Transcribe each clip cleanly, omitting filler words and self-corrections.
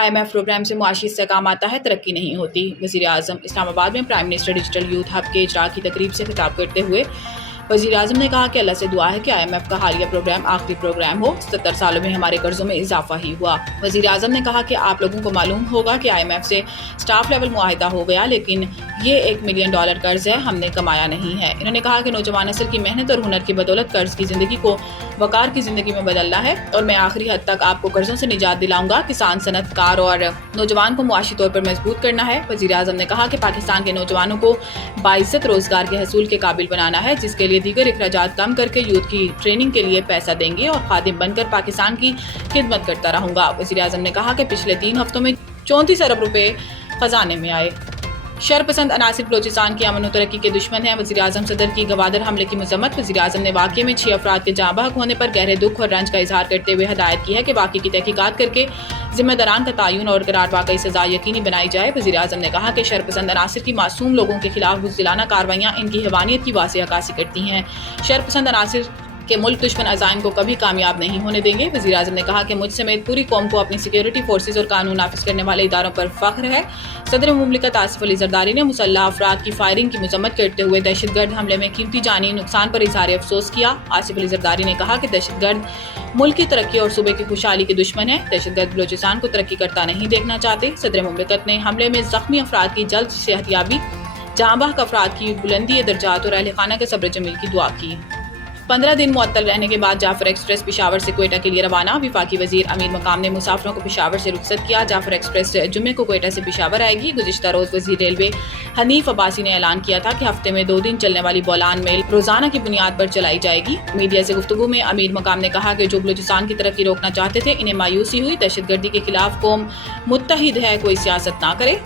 IMF programme से मुआशी इस्तेहकाम आता है, तरक्की नहीं होती। वज़ीर-ए-आज़म इस्लामाबाद में prime minister digital youth hub के इजरा की तकरीब से खिताब करते हुए वज़ीर-ए-आज़म ने कहा कि अल्लाह से दुआ है कि IMF का हालिया प्रोग्राम आखिरी प्रोग्राम हो। 77 सालों में हमारे कर्जों में इजाफा ही हुआ। वज़ीर-ए-आज़म ने कहा कि आप लोगों को मालूम होगा कि IMF से स्टाफ लेवल मुआहिदा हो गया, लेकिन ये $1 मिलियन कर्ज है, हमने कमाया नहीं है। इन्होंने कहा कि नौजवान नस्ल की मेहनत और हुनर की बदौलत कर्ज की ज़िंदगी को वकार की ज़िंदगी में बदलना है और मैं आखिरी हद तक आपको कर्जों से निजात दिलाऊंगा। किसान, सनअतकार और नौजवान को मुआशी तौर पर मजबूत करना है। वज़ीर-ए-आज़म ने कहा कि पाकिस्तान के नौजवानों को बाइज्जत रोजगार के हसूल के काबिल बनाना है, जिसके लिए दीगर अखराजात कम करके यूथ की ट्रेनिंग के लिए पैसा देंगे और खादिम बनकर पाकिस्तान की खिदमत करता रहूंगा। वज़ीर-ए-आज़म ने कहा कि पिछले 3 हफ्तों में 34 अरब रुपए खजाने में आए। शरपसंद अनासिर बलोचिस्तान की अमन और तरक्की के दुश्मन हैं। वज़ीर-ए-आज़म सदर की गवादर हमले की मजम्मत। वज़ीर-ए-आज़म ने वाक़ये में 6 अफराद के जाँ बहक होने पर गहरे दुख और रंज का इजहार करते हुए हदायत की है कि वाक़ये की तहकीकात करके जिम्मेदारान का तयन और करार वाकई सजा यकीनी बनाई जाए। वज़ीर-ए-आज़म ने कहा कि शरपसंद अनासिर की मासूम लोगों के खिलाफ बुज़दिलाना कार्रवाइयाँ इनकी हैवानियत की वाज़ेह अक्कासी करती हैं। शरपसंद अनासिर के मुल्क दुश्मन अज़ाइम को कभी कामयाब नहीं होने देंगे। वज़ीर-ए-आज़म ने कहा कि मुझ समेत पूरी कौम को अपनी सिक्योरिटी फोर्सेज और कानून नाफिज करने वाले इदारों पर फख्र है। सदर मुमलिकत आसिफ अली ज़रदारी ने मुसल्लह अफराद की फायरिंग की मजम्मत करते हुए दहशतगर्द हमले में कीमती जानी नुकसान पर इज़हार अफसोस किया। आसिफ अली ज़रदारी ने कहा कि दहशतगर्द मुल्क की तरक्की और सूबे की खुशहाली के दुश्मन है। दहशतगर्द बलोचिस्तान को तरक्की करता नहीं देखना चाहते। सदर मुमलिकत ने हमले में जख्मी अफराद की जल्द सेहतयाबी, जाँ बहक अफराद की बुलंदी दर्जात और अहल खाना के सब्र जमील की दुआ की। 15 दिन मुअत्तल रहने के बाद जाफर एक्सप्रेस पेशावर से क्वेटा के लिए रवाना। वफाकी वजीर अमीर मकाम ने मुसाफिरों को पेशावर से रुखसत किया। जाफर एक्सप्रेस जुम्मे को क्वेटा से पेशावर आएगी। गुज़िश्ता रोज़ वजीर रेलवे हनीफ अब्बासी ने ऐलान किया था कि हफ्ते में 2 दिन चलने वाली बोलान मेल रोजाना की बुनियाद पर चलाई जाएगी। मीडिया से गुफ्तगू में अमीर मकाम ने कहा कि जो बलूचिस्तान की तरक्की रोकना चाहते थे, इन्हें मायूसी हुई। दहशतगर्दी के खिलाफ कौम मुत्तहिद है, कोई सियासत ना करे।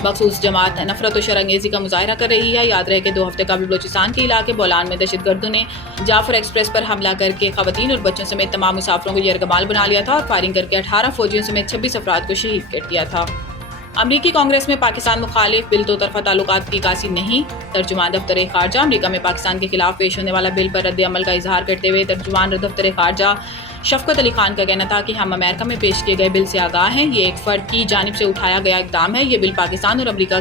मखसूस जमात नफरत और शरंगेजी का मुजाहरा कर रही है। याद रहे कि 2 हफ्ते कबल बलूचिस्तान के इलाके बोलान में दहशतगर्दों ने जाफर एक्सप्रेस पर हमला करके खवातीन और बच्चों समेत तमाम मुसाफिरों को यरगमाल बना लिया था और फायरिंग करके 18 फौजियों समेत 26 अफराद को शहीद कर दिया था। अमरीकी कांग्रेस में पाकिस्तान मुखालिफ बिल 2 तरफा ताल्लुकात की कासी नहीं। तर्जुमान दफ्तर खारजा अमरीका में पाकिस्तान के खिलाफ पेश होने वाला बिल पर रद्द अमल का इजहार करते हुए तर्जुमान दफ्तर खारजा शफकत अली खान का कहना था कि हम अमेरिका में पेश किए गए बिल से आगाह हैं। ये एक फर्द की जानिब से उठाया गया इकदाम है। ये बिल पाकिस्तान और अमरीका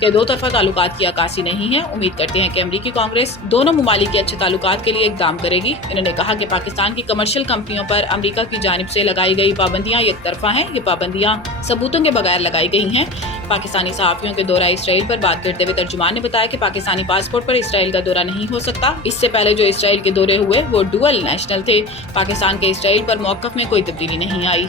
के 2 तरफा ताल्लुकात की अक्कासी नहीं है। उम्मीद करते हैं कि अमरीकी कांग्रेस दोनों ममालिक के अच्छे ताल्लुकात के लिए इकदाम करेगी। इन्होंने कहा कि पाकिस्तान की कमर्शियल कंपनियों पर अमरीका की जानिब से लगाई गई पाबंदियां एक तरफा हैं। ये पाबंदियां सबूतों के बगैर लगाई गई हैं। पाकिस्तानी सहाफ़ियों के दौरा इसराइल पर बात करते हुए तर्जुमान ने बताया कि पाकिस्तानी पासपोर्ट पर इसराइल का दौरा नहीं हो सकता। इससे पहले जो इसराइल के दौरे हुए वो डुअल नेशनल थे। पाकिस्तान के इसराइल पर मौक़िफ़ में कोई तब्दीली नहीं आई।